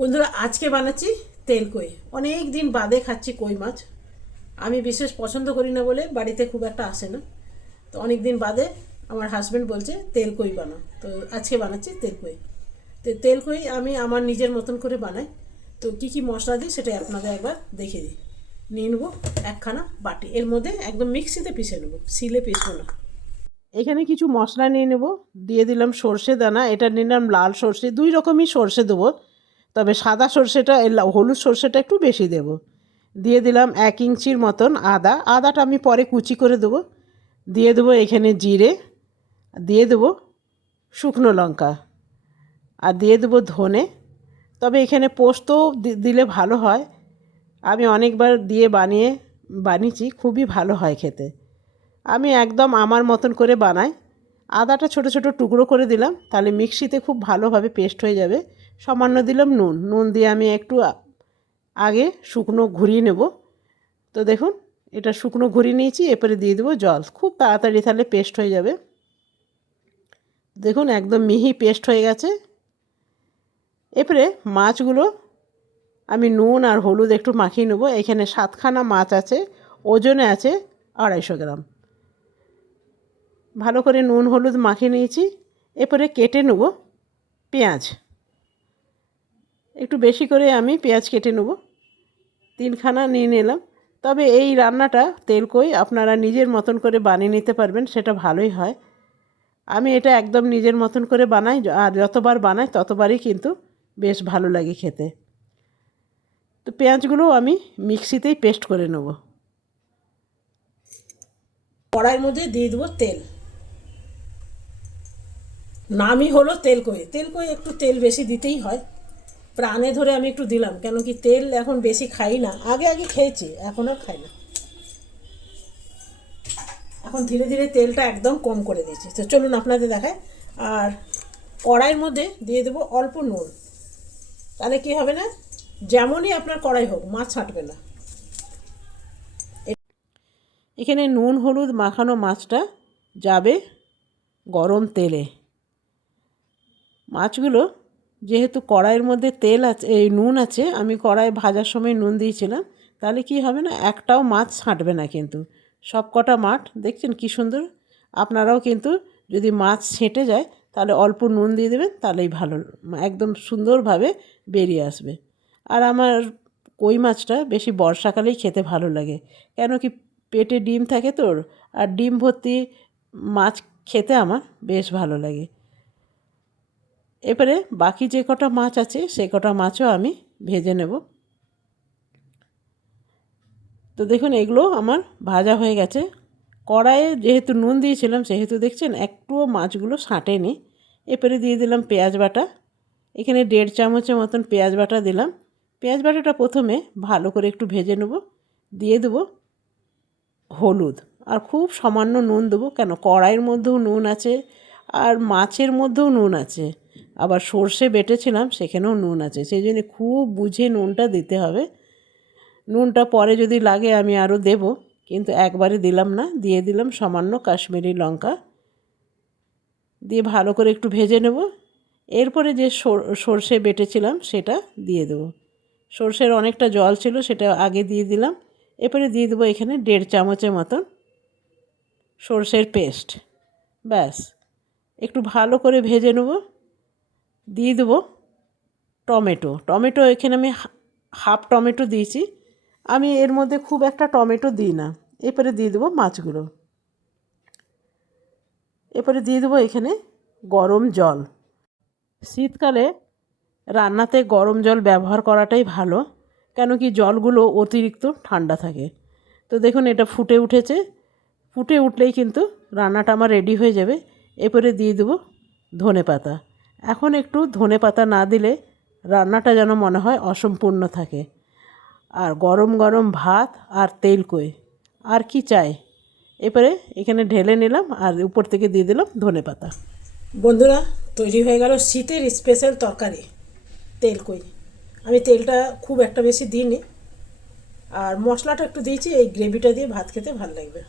বন্ধুরা আজকে বানাচ্ছি তেল কই। অনেক দিন বাদে খাচ্ছি কই মাছ। আমি বিশেষ পছন্দ করি না বলে বাড়িতে খুব একটা আসে না। তো অনেক দিন বাদে আমার হাজব্যান্ড বলছে তেল কই বানাও, তো আজকে বানাচ্ছি তেল কই। তো তেল কই আমি আমার নিজের মতন করে বানাই। তো কী কী মশলা দিই সেটা আপনাদের একবার দেখিয়ে দিই। নিয়ে নেবো একখানা বাটি, এর মধ্যে একদম মিক্সিতে পিষে নেবো, শিলে পিষবো না। এখানে কিছু মশলা নিয়ে নেব। দিয়ে দিলাম সর্ষে দানা, এটা নিলাম লাল সর্ষে, দুই রকমই সর্ষে দেবো, তবে সাদা সর্ষেটা হলুদ সর্ষেটা একটু বেশি দেব। দিয়ে দিলাম 1 ইঞ্চির মতন আদা, আদাটা আমি পরে কুচি করে দেবো। দিয়ে দেবো এখানে জিরে, দিয়ে দেবো শুকনো লঙ্কা, আর দিয়ে দেবো ধনে। তবে এখানে পোস্ত দিলে ভালো হয়, আমি অনেকবার দিয়ে বানিয়েছি, খুবই ভালো হয় খেতে। আমি একদম আমার মতন করে বানাই। আদাটা ছোট ছোট টুকরো করে দিলাম, তাহলে মিক্সিতে খুব ভালোভাবে পেস্ট হয়ে যাবে। সামান্য দিলাম নুন, নুন দিয়ে আমি একটু আগে শুকনো ঘুরিয়ে নেব। তো দেখুন এটা শুকনো ঘুরিয়ে নিয়েছি, এরপরে দিয়ে দেবো জল, খুব তাড়াতাড়ি তাহলে পেস্ট হয়ে যাবে। দেখুন একদম মিহি পেস্ট হয়ে গেছে। এরপরে মাছগুলো আমি নুন আর হলুদ একটু মাখিয়ে নেবো। এখানে 7খানা মাছ আছে, ওজনে আছে 250 গ্রাম। ভালো করে নুন হলুদ মাখিয়ে নিয়েছি। এরপরে কেটে নেব পেঁয়াজ, একটু বেশি করে আমি পেঁয়াজ কেটে নেব, 3খানা নিয়ে নিলাম। তবে এই রান্নাটা তেল কই আপনারা নিজের মতন করে বানিয়ে নিতে পারবেন, সেটা ভালোই হয়। আমি এটা একদম নিজের মতন করে বানাই, আর যতবার বানাই ততবারই কিন্তু বেশ ভালো লাগে খেতে। তো পেঁয়াজগুলো আমি মিক্সিতেই পেস্ট করে নেব। কড়াইয়ের মধ্যে দিয়ে দেবো তেল। নামই হলো তেল কই, তেল কই একটু তেল বেশি দিতেই হয়। প্রাণে ধরে আমি একটু দিলাম, কেন কি তেল এখন বেশি খাই না, আগে আগে খেয়েছি, এখন আর খাই না। এখন ধীরে ধীরে তেলটা একদম কম করে দিয়েছি। তো চলুন আপনাদের দেখায়। আর কড়াইয়ের মধ্যে দিয়ে দেবো অল্প নুন, তাহলে কি হবে না, যেমনই আপনার কড়াই হোক মাছ ছাঁটবে না। এখানে নুন হলুদ মাখানো মাছটা যাবে গরম তেলে। মাছগুলো যেহেতু কড়াইয়ের মধ্যে তেল আছে, এই নুন আছে, আমি কড়াই ভাজার সময় নুন দিয়েছিলাম, তাহলে কি হবে না, একটাও মাছ ছাঁটবে না কিন্তু। সব কটা মাছ দেখছেন কি সুন্দর। আপনারাও কিন্তু যদি মাছ ছেঁটে যায় তাহলে অল্প নুন দিয়ে দেবেন, তাহলেই ভালো, একদম সুন্দরভাবে বেরিয়ে আসবে। আর আমার কই মাছটা বেশি বর্ষাকালেই খেতে ভালো লাগে, কেন কি পেটে ডিম থাকে তোর, আর ডিম ভর্তি মাছ খেতে আমার বেশ ভালো লাগে। এবারে বাকি যে কটা মাছ আছে সে কটা মাছও আমি ভেজে নেব। তো দেখুন এগুলো আমার ভাজা হয়ে গেছে। কড়াইয়ে যেহেতু নুন দিয়েছিলাম সেহেতু দেখছেন একটুও মাছগুলো সাঁটেনি। এরপরে দিয়ে দিলাম পেঁয়াজ বাটা, এখানে 1.5 চামচের মতন পেঁয়াজ বাটা দিলাম। পেঁয়াজ বাটাটা প্রথমে ভালো করে একটু ভেজে নেব। দিয়ে দেবো হলুদ, আর খুব সামান্য নুন দেবো, কেন কড়াইয়ের মধ্যেও নুন আছে আর মাছের মধ্যেও নুন আছে, আবার সর্ষে বেটেছিলাম সেখানেও নুন আছে, সেই জন্য খুব বুঝে নুনটা দিতে হবে। নুনটা পরে যদি লাগে আমি আরও দেব, কিন্তু একবারে দিলাম না। দিয়ে দিলাম সামান্য কাশ্মীরি লঙ্কা, দিয়ে ভালো করে একটু ভেজে নেব। এরপরে যে সর্ষে বেটেছিলাম সেটা দিয়ে দেবো। সর্ষের অনেকটা জল ছিল, সেটা আগে দিয়ে দিলাম। এরপরে দিয়ে দেবো এখানে 1.5 চামচের মতন সর্ষের পেস্ট। ব্যাস একটু ভালো করে ভেজে নেব। দিয়ে দেবো টমেটো, টমেটো এখানে আমি হাফ টমেটো দিয়েছি, আমি এর মধ্যে খুব একটা টমেটো দিই না। এরপরে দিয়ে দেবো মাছগুলো। এরপরে দিয়ে দেবো এখানে গরম জল। শীতকালে রান্নাতে গরম জল ব্যবহার করাটাই ভালো, কেন কি জলগুলো অতিরিক্ত ঠান্ডা থাকে। তো দেখুন এটা ফুটে উঠেছে, ফুটে উঠলেই কিন্তু রান্নাটা আমার রেডি হয়ে যাবে। এরপরে দিয়ে দেবো ধনেপাতা। এখন একটু ধনেপাতা না দিলে রান্নাটা যেন মনে হয় অসম্পূর্ণ থাকে। আর গরম গরম ভাত আর তেল কই, আর কি চাই। এরপরে এখানে ঢেলে নিলাম আর উপর থেকে দিয়ে দিলাম ধনেপাতা। বন্ধুরা তৈরি হয়ে গেল শীতের স্পেশাল তরকারি তেল কই। আমি তেলটা খুব একটা বেশি দিইনি, আর মশলাটা একটু দিয়েছি, এই গ্রেভিটা দিয়ে ভাত খেতে ভালো লাগবে।